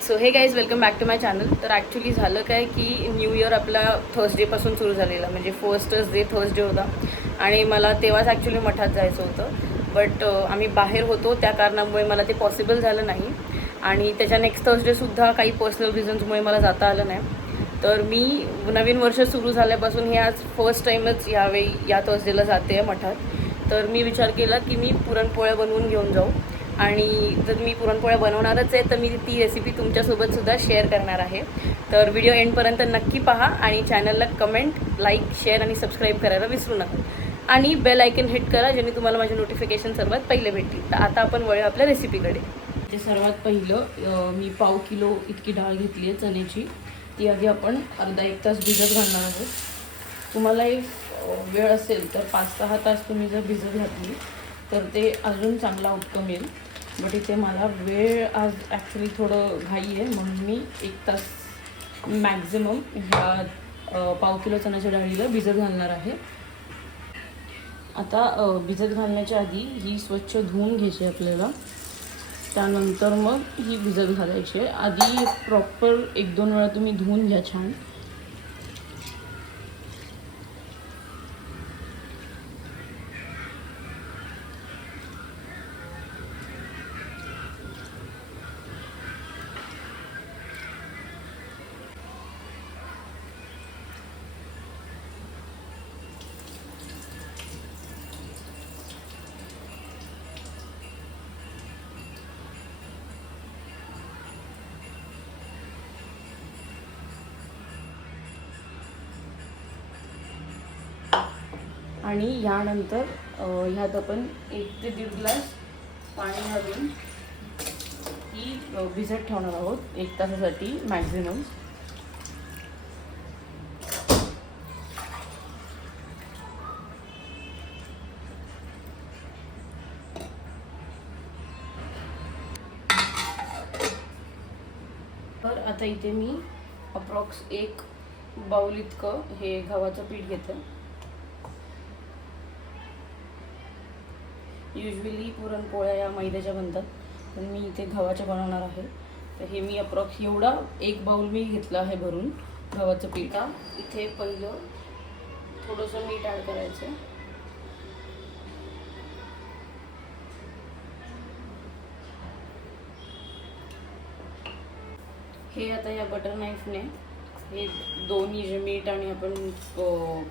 So hey guys welcome back to my channel. तर actually झालं काय की न्यू इयर आपला थर्सडेपासून सुरू झालेला, म्हणजे फर्स्ट डे थर्सडे होता आणि मला तेव्हाच ॲक्च्युली मठात जायचं होतं. बट आम्ही बाहेर होतो त्या कारणामुळे मला ते पॉसिबल झालं नाही आणि त्याच्या नेक्स्ट थर्सडेसुद्धा काही पर्सनल रिझन्समुळे मला जाता आलं नाही. तर मी नवीन वर्ष सुरू झाल्यापासून हे आज फर्स्ट टाईमच यावेळी या थर्सडेला जाते आहे मठात. तर मी विचार केला की मी पुरणपोळ्या बनवून घेऊन जाऊ आणि जर मी पुरणपोळ्या बनवणारच आहे तर मी ती रेसिपी तुमच्यासोबतसुद्धा शेअर करणार आहे. तर व्हिडिओ एंडपर्यंत नक्की पहा आणि चॅनलला कमेंट, लाईक, शेअर आणि सबस्क्राईब करायला विसरू नका आणि बेल आयकन हिट करा जेणे तुम्हाला माझे नोटिफिकेशन सर्वात पहिले भेटतील. तर आता आपण वळूया आपल्या रेसिपीकडे. ते सर्वात पहिलं मी पाव किलो इतकी डाळ घेतली आहे चण्याची. ती आधी आपण अर्धा एक तास भिजत घालणार आहोत. तुम्हाला एक वेळ असेल तर 5-6 तास तुम्ही जर भिजत घातली तर ते अजून चांगला आउटकम येईल. बट इथे मला वेळ आज ॲक्च्युली थोडं घाई आहे म्हणून मी 1 तास मॅक्झिमम ह्या पाव किलो चण्याच्या डाळीला भिजत घालणार आहे. आता भिजत घालण्याच्या आधी ही स्वच्छ धुवून घ्यायची आपल्याला. त्यानंतर मग ही भिजत घालायची. आधी प्रॉपर 1-2 वेळा तुम्ही धुवून घ्या छान. आणि यानंतर ह्यात आपण 1 ते 1.5 ग्लास पाणी घालून ही भिजत ठेवणार आहोत 1 तासासाठी मॅक्झिमम. तर आता इथे मी अप्रॉक्स 1 बाउल इतकं हे गव्हाचं पीठ घेते. युजली पुरणपोळ्या या मैद्याच्या बनतात पण मी इथे गव्हाच्या बनवणार आहे. तर हे मी अप्रॉक्स एवढा 1 बाउल मी घेतलं आहे भरून गव्हाचं पीठ. इथे पहिलं थोडंसं मीठ ॲड करायचं. हे आता या बटर नाईफने हे दोन्ही जे मीठ आणि आपण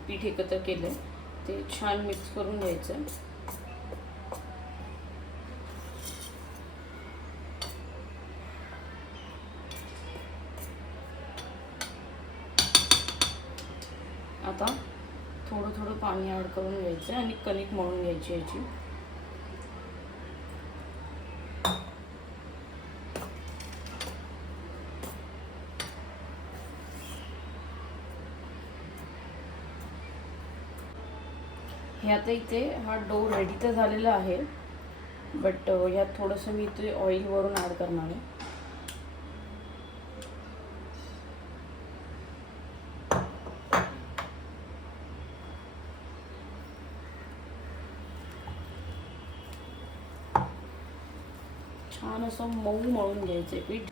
पीठ एकत्र केलं ते छान मिक्स करून घ्यायचं. आता थोडं थोडं पाणी ॲड करून घ्यायचं आणि कणिक मळून घ्यायची याची. हे आता इथे हा डो रेडी तर झालेला आहे बट यात थोडंसं मी इथे ऑइल वरून ॲड करणार आहे. छान असं मऊ मळून घ्यायचं पीठ.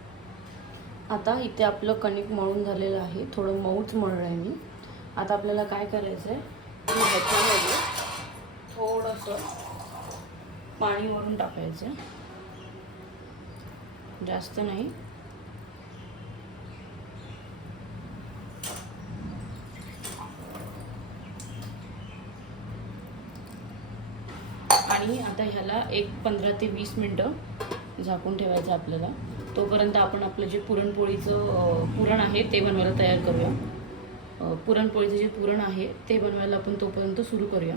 आता इथे आपलं कणिक मळून झालेलं आहे. थोडं मऊच मळलं आहे मी. आता आपल्याला काय करायचं आहे की ह्याच्यामध्ये थोडंसं पाणी वरून टाकायचं, जास्त नाही. आणि आता ह्याला 15 ते 20 मिनटं झाकून ठेवायचं आपल्याला. तोपर्यंत आपण आपलं जे पुरणपोळीचं पुरण आहे ते बनवायला तयार करूया. पुरणपोळीचं जे पुरण आहे ते बनवायला आपण तोपर्यंत सुरू करूया.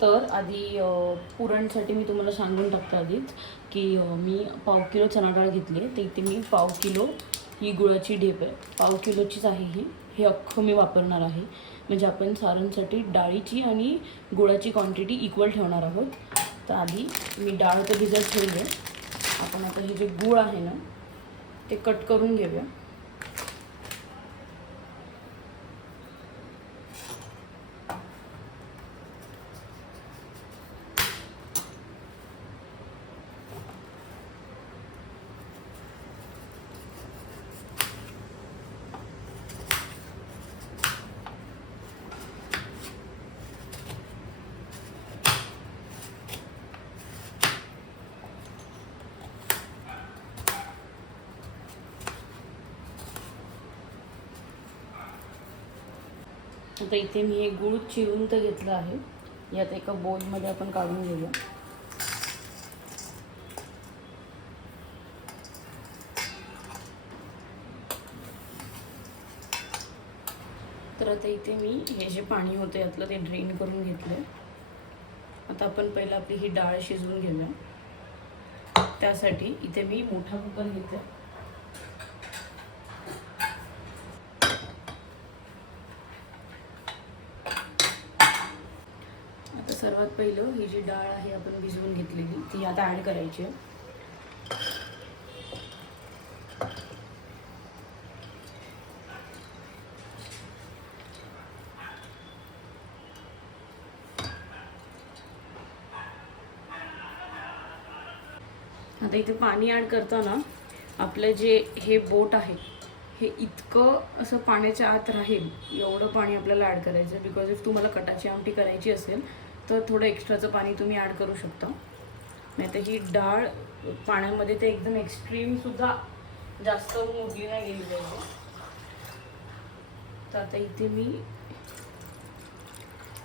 तर आधी पुरणसाठी मी तुम्हाला सांगून टाकते आधीच की मी पाव किलो चणा डाळ घेतली आहे. ते इथे मी पाव किलो ही गुळाची ढेप आहे. पाव किलोचीच आहे ही. हे अख्खं मी वापरणार आहे म्हणजे आपण सारणसाठी डाळीची आणि गुळाची क्वांटिटी इक्वल ठेवणार आहोत. तर आधी मी डाळ तर भिजत ठेवली आहे. आपण आता हे जे गूळ आहे ना ते कट करून घेऊया. आता इथे मी हे गूळ चिरून तर घेतलं आहे. यात एका बोलमध्ये आपण काढून घेऊया. तर आता इथे मी हे जे पाणी होतं यातलं ते ड्रेन करून घेतलं. आता आपण पहिलं आपली ही डाळ शिजवून घेऊया. त्यासाठी इथे मी मोठा कुकर घेतला. आता सर्वात पहिलं ही जी डाळ आहे आपण भिजवून घेतलेली ती आता ॲड करायची आहे. आता इथे पाणी ॲड करताना आपलं जे हे बोट आहे हे इतकं असं पाण्याच्या आत राहील एवढं पाणी आपल्याला ॲड करायचं. बिकॉज इफ तुम्हाला कटाची आमटी करायची असेल तर थोडं एक्स्ट्राचं पाणी तुम्ही ॲड करू शकता. नाही तर ही डाळ पाण्यामध्ये ते एकदम एक्स्ट्रीमसुद्धा जास्त मुरली नाही गेली पाहिजे. तर आता इथे मी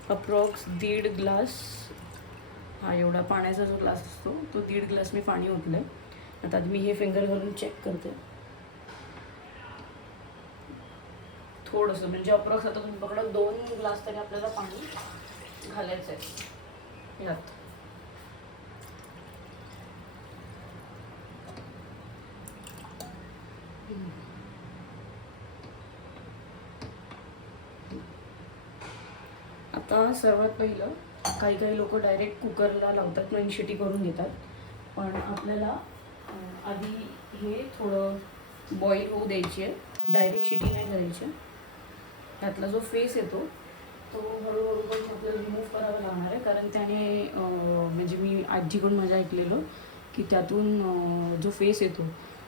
अप्रॉक्स 1.5 ग्लास, हा एवढा पाण्याचा जो ग्लास असतो तो 1.5 ग्लास मी पाणी ओतलं आहे. आता मी हे फिंगर घालून चेक करते. थोडंसं म्हणजे अप्रॉक्स आता तुम्ही पकडा 2 ग्लास तरी आपल्याला पाणी घालायचं आहे यात. आता सर्वात पहिलं काही लोक डायरेक्ट कुकरला लावतात म्हणजे शिटी करून घेतात. पण आपल्याला आधी हे थोडं बॉईल होऊ द्यायची आहे. डायरेक्ट शिटी नाही करायची. त्यातला जो फेस येतो तो हळूहळू पण आपल्याला रिमूव्ह करावा लागणार आहे. कारण त्याने म्हणजे मी आजीकडून माझ्या ऐकलेलं की त्यातून जो फेस येतो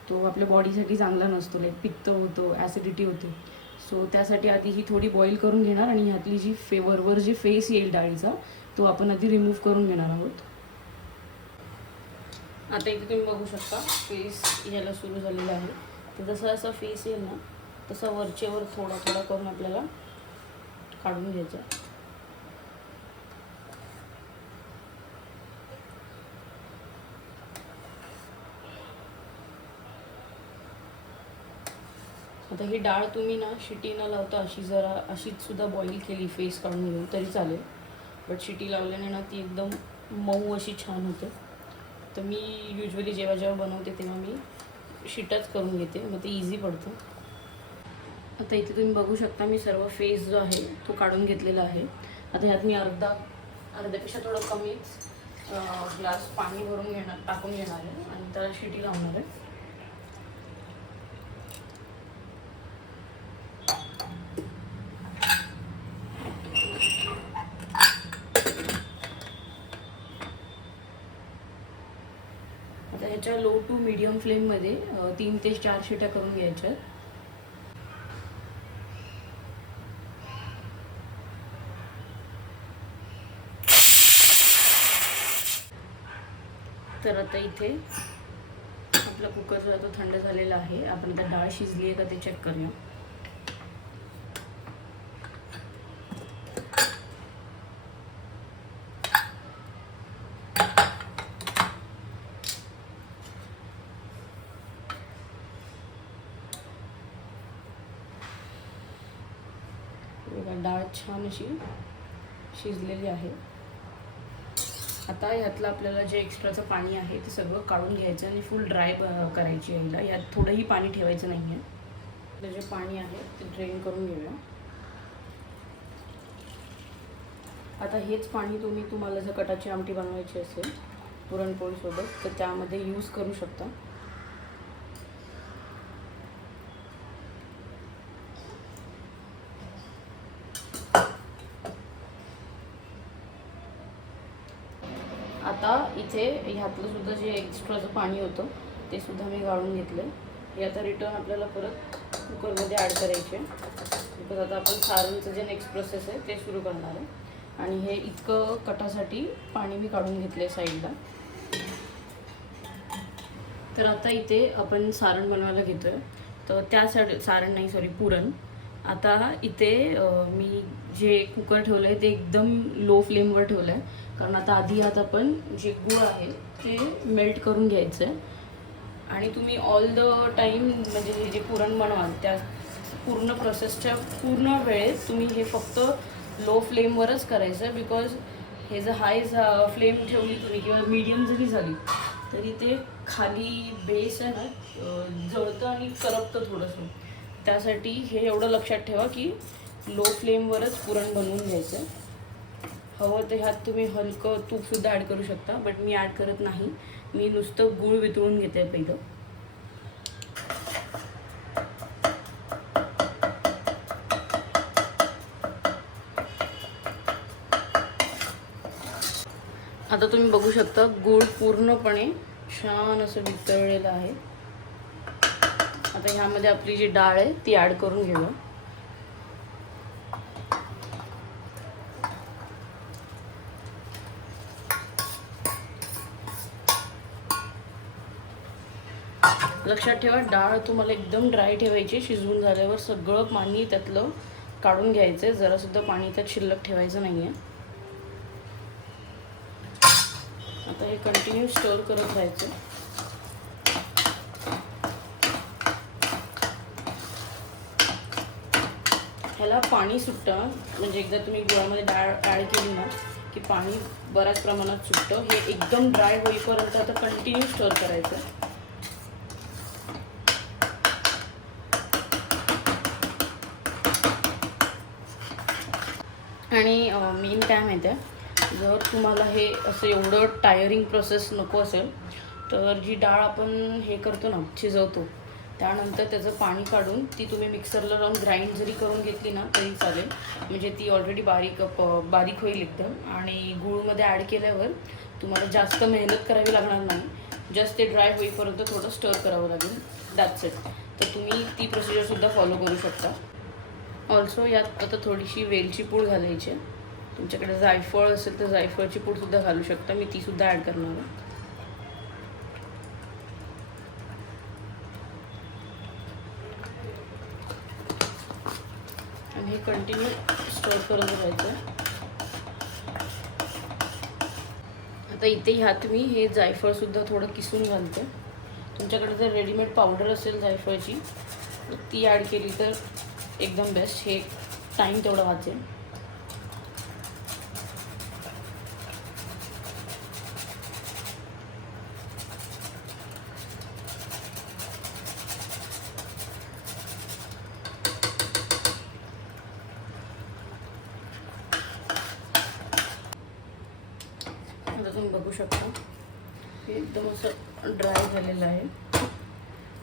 तो आपल्या बॉडीसाठी चांगला नसतो. लाईक पित्त होतं, ॲसिडिटी होते. सो त्यासाठी आधी ही थोडी बॉईल करून घेणार आणि ह्यातली जी वरवर जे फेस येईल डाळीचा तो आपण आधी रिमूव्ह करून घेणार आहोत. आता इथे तुम्ही बघू शकता फेस यायला सुरू झालेला आहे. तर जसा जसा फेस येईल ना तसा वरचेवर थोडा थोडा करून आपल्याला काढून घ्यायचा. आता ही डाळ तुम्ही ना शिटी न लावता अशीच सुद्धा बॉईल केली फेस काढून घेऊन तरी चालेल. बट शिटी लावल्याने ना ती एकदम मऊ अशी छान होते. तर मी युजली जेव्हा बनवते तेव्हा मी शिटाच करून घेते, मग ते इझी पडतं. आता इथे तुम्ही बघू शकता मी सर्व फेस जो आहे तो काढून घेतलेला आहे. आता ह्यात मी अर्ध्यापेक्षा थोडं कमीच ग्लास पाणी टाकून घेणार आहे आणि त्याला शिटी लावणार आहे. आता ह्याच्या लो टू मीडियम फ्लेममध्ये 3 ते 4 शिट्या करून घ्यायच्या. तर आता इथे आपला कुकर जो आहे तो थंड झालेला आहे. आपण आता डाळ शिजली आहे का ते चेक करूया. बघा डाळ छान अशी शिजलेली आहे. आता ह्यातलं आपल्याला जे एक्स्ट्राचं पाणी आहे ते सगळं काढून घ्यायचं आणि फुल ड्राय करायची आहे. यात थोडंही पाणी ठेवायचं नाही आहे. आपलं जे पाणी आहे ते ड्रेन करून घेऊया. आता हेच पाणी तुम्हाला जर कटाची आमटी बनवायची असेल पुरणपोळीसोबत तर त्यामध्ये यूज करू शकता. आता इथे ह्यातलं सुद्धा जे एक्स्ट्राचं पाणी होतं ते सुद्धा मी गाळून घेतलं. हे आता रिटर्न आपल्याला परत कुकरमध्ये ॲड करायचे. बिकॉज आता आपण सारणचं जे नेक्स्ट प्रोसेस आहे ते सुरू करणार आहे. आणि हे इतकं कटासाठी पाणी मी काढून घेतलं आहे साईडला. तर आता इथे आपण सारण बनवायला घेतो आहे. तर त्यासाठी पुरण. आता इथे मी जे कुकर ठेवलं आहे ते एकदम लो फ्लेमवर ठेवलं आहे, कारण आता आधी यात आपण जे गूळ आहे ते मेल्ट करून घ्यायचं आहे. आणि तुम्ही ऑल द टाईम म्हणजे हे जे पुरण बनवाल त्या पूर्ण प्रोसेसच्या पूर्ण वेळेत तुम्ही हे फक्त लो फ्लेमवरच करायचं, बिकॉज हे जर हाय फ्लेम ठेवली तुम्ही किंवा मीडियम जरी झाली तरी ते खाली बेस आहे ना जळतं आणि करपतं थोडंसं. त्यासाठी हे एवढं लक्षात ठेवा की लो फ्लेमवरच पुरण बनवून घ्यायचं. हवं तर ह्यात तुम्ही हलकं तूपसुद्धा ॲड करू शकता, बट मी ॲड करत नाही. मी नुसतं गूळ वितळून घेते पहिलं. आता तुम्ही बघू शकता गूळ पूर्णपणे छान असं वितळलेलं आहे. आता ह्यामध्ये आपली जी डाळ आहे ती ॲड करून घेऊया. लक्षात ठेवा डाळ तुम्हाला एकदम ड्राय ठेवायची. शिजवून झाल्यावर सगळं पाणी त्यातलं काढून घ्यायचं आहे, जरासुद्धा पाणी त्यात शिल्लक ठेवायचं नाही आहे. आता हे कंटिन्यू स्टर करत राहायचं. ह्याला पाणी सुटतं, म्हणजे एकदा तुम्ही गुळामध्ये डाळ ॲड केली ना की पाणी बऱ्याच प्रमाणात सुटतं. हे एकदम ड्राय होईपर्यंत आता कंटिन्यू स्टर करायचं. आणि मेन काय माहिती आहे, जर तुम्हाला हे असं एवढं टायरिंग प्रोसेस नको असेल तर जी डाळ आपण हे करतो ना शिजवतो त्यानंतर त्याचं पाणी काढून ती तुम्ही मिक्सरला लावून ग्राइंड जरी करून घेतली ना तरी चालेल. म्हणजे ती ऑलरेडी बारीक होईल एकदम. आणि गूळमध्ये ॲड केल्यावर तुम्हाला जास्त मेहनत करावी लागणार नाही. जस्ट ते ड्राय होईपर्यंत थोडं स्टर करावं लागेल, दॅट्स इट. तर तुम्ही ती प्रोसिजरसुद्धा फॉलो करू शकता. ऑल्सो यात आता थोडीशी वेलची पूड घालायची. तुमच्याकडे जायफळ असेल तर जायफळची पूडसुद्धा घालू शकता. मी तीसुद्धा ॲड करणार आहे. आणि हे कंटिन्यू स्टर करत राहायचं. आता इथे ह्यात मी हे जायफळसुद्धा थोडं किसून घालते. तुमच्याकडे जर रेडीमेड पावडर असेल जायफळची तर ती ॲड केली तर एकदम बेस्ट. हे टाईम तेवढा वाचेल. आता तुम्ही बघू शकता हे एकदम असं ड्राय झालेलं आहे.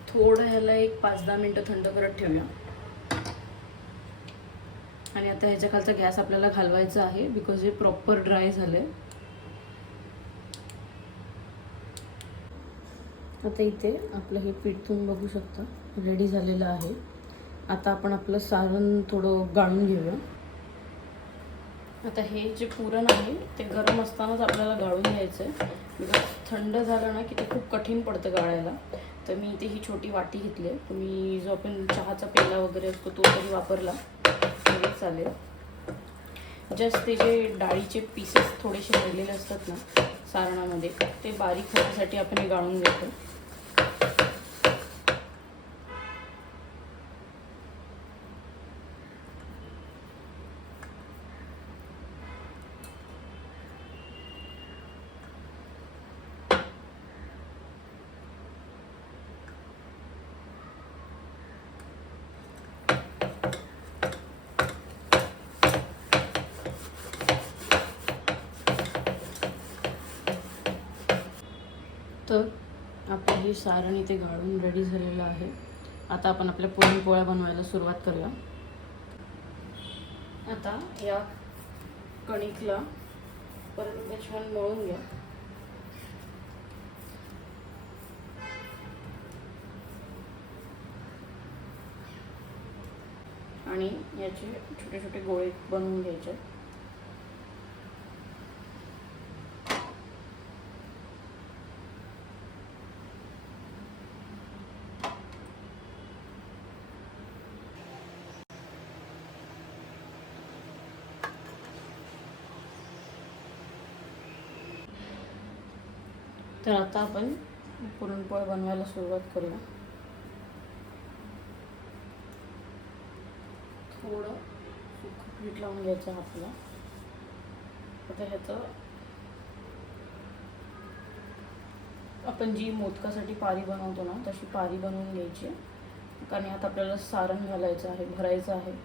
थोडं ह्याला एक 5-10 मिनटं थंड करत ठेवूया. आणि आता ह्याच्या खालचा गॅस आपल्याला घालवायचा आहे, बिकॉज हे प्रॉपर ड्राय झालं आहे. आता इथे आपलं हे पीठ तुम्ही बघू शकता रेडी झालेलं आहे. आता आपण आपलं सारण थोडं गाळून घेऊया. आता हे जे पुरण आहे ते गरम असतानाच आपल्याला गाळून घ्यायचं आहे. बिकॉज थंड झालं ना की ते खूप कठीण पडतं गाळायला. तर मी इथे ही छोटी वाटी घेतली आहे. तुम्ही जो आपण चहाचा पेला वगैरे असतो तो तरी वापरला तरी चालेल. जस्ट ते जे डाळीचे पीसेस थोडेसे राहिलेले असतात ना सारणामध्ये ते बारीक होण्यासाठी आपण हे गाळून घेतो. तर आपलं हे सारण इथे गाळून रेडी झालेलं आहे. आता आपण आपल्या पुरणपोळ्या बनवायला सुरुवात करूया. आता या कणिकला परत छान मळून घ्या. आणि याचे छोटे छोटे गोळे बनवून घ्यायचे. तर आता आपण पुरणपोळ्या बनवायला सुरुवात करूया. थोडं सुकं पीठ लावून घ्यायचं आपल्याला. आता ह्याचं आपण जी मोदकासाठी पारी बनवतो ना तशी पारी बनवून घ्यायची. कारण यात आपल्याला सारण घालायचं आहे, भरायचं आहे.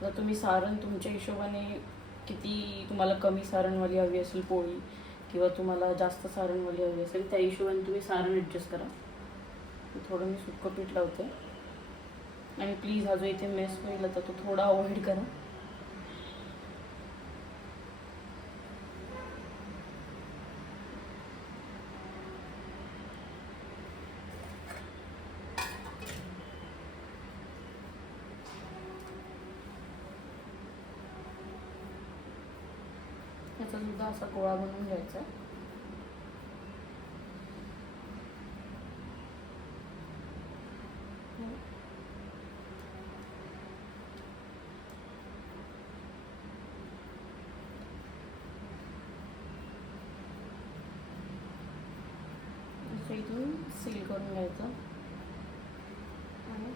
तर तुम्ही सारण तुमच्या हिशोबाने किती तुम्हाला कमी सारणवाली हवी असेल पोळी किंवा तुम्हाला जास्त सारणवाली हवी असेल त्या हिशोबाने तुम्ही सारण ॲडजस्ट करा. थोडं मी सुक्कं पीठ लावते आणि प्लीज हा जो इथे मेस होईल तर तो थोडा अवॉइड करा. याचा सुद्धा असा गोळा बनवून घ्यायचा. इथून सील करून घ्यायचं आणि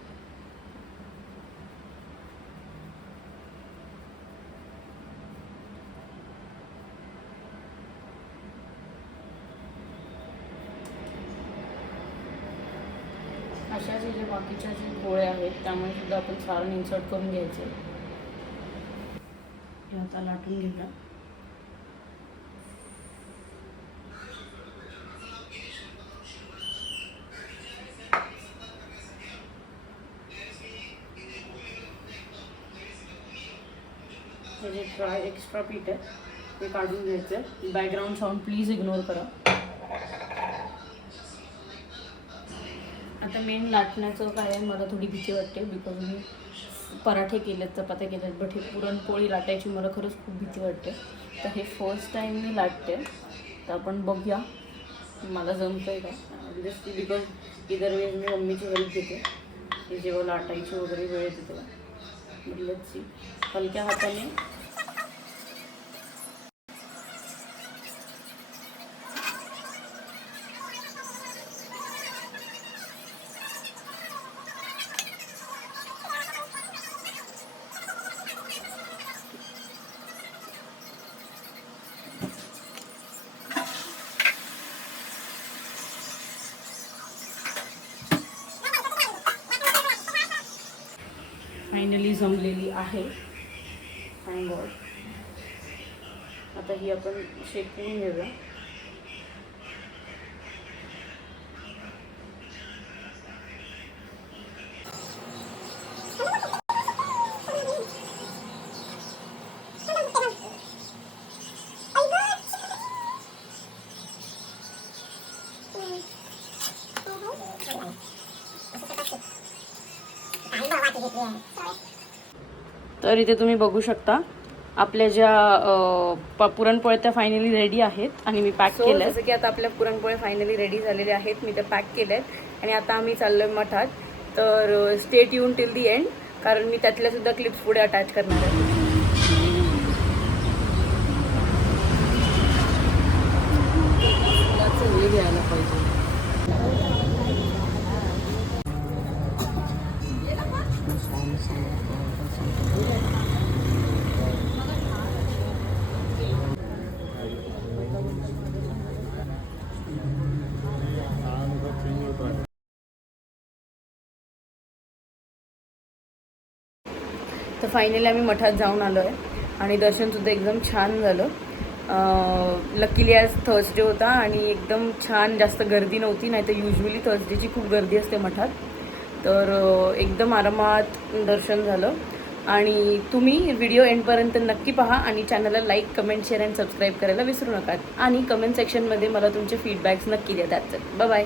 अशा जे बाकीच्या जे गोळे आहेत त्यामुळे सुद्धा आपण सारण इन्सर्ट करून घ्यायचे. हे आता लाटून घेऊया. हे जे एक्स्ट्रा पीठ आहे ते काढून घ्यायचं. बॅकग्राऊंड साऊंड प्लीज इग्नोर करा. आता मेन लाटण्याचं काय आहे, मला थोडी भीती वाटते बिकॉज मी पराठे केलेत, चपात्या केल्यात, बट हे पुरणपोळी लाटायची मला खरंच खूप भीती वाटते. तर हे फर्स्ट टाईम मी लाटते, तर आपण बघूया मला जमतं आहे का. जस्ट बिकॉज इतर वेळेस मी मम्मीची हेल्प घेते की जेव्हा लाटायची वगैरे वेळ येते तेव्हा. Let's see. हलक्या हाताने फायनली जमलेली आहे. Thank God. आता ही आपण शेकून घेऊया. तर इथे तुम्ही बघू शकता आपल्या ज्या पुरणपोळ्या त्या फायनली रेडी आहेत आणि मी पॅक केल्या. जसं की आता आपल्या पुरणपोळ्या फायनली रेडी झालेल्या आहेत. मी त्या पॅक केल्या आहेत आणि आता आम्ही चाललो आहे मठात. तर stay tune till the end, कारण मी त्यातल्या सुद्धा क्लिप्स पुढे अटॅच करणार आहे. घ्यायला पाहिजे. तर फायनली आम्ही मठात जाऊन आलो आहे आणि दर्शनसुद्धा एकदम छान झालं. लकीली आज थर्सडे होता आणि एकदम छान, जास्त गर्दी नव्हती. नाही तर युजली थर्सडेची खूप गर्दी असते मठात. तर एकदम आरामात दर्शन झालं. आणि तुम्ही व्हिडिओ एंडपर्यंत नक्की पहा आणि चॅनलला like, comment, share and subscribe करायला विसरू नका. आणि कमेंट सेक्शनमध्ये मला तुमचे फीडबॅक्स नक्की द्या. Bye bye.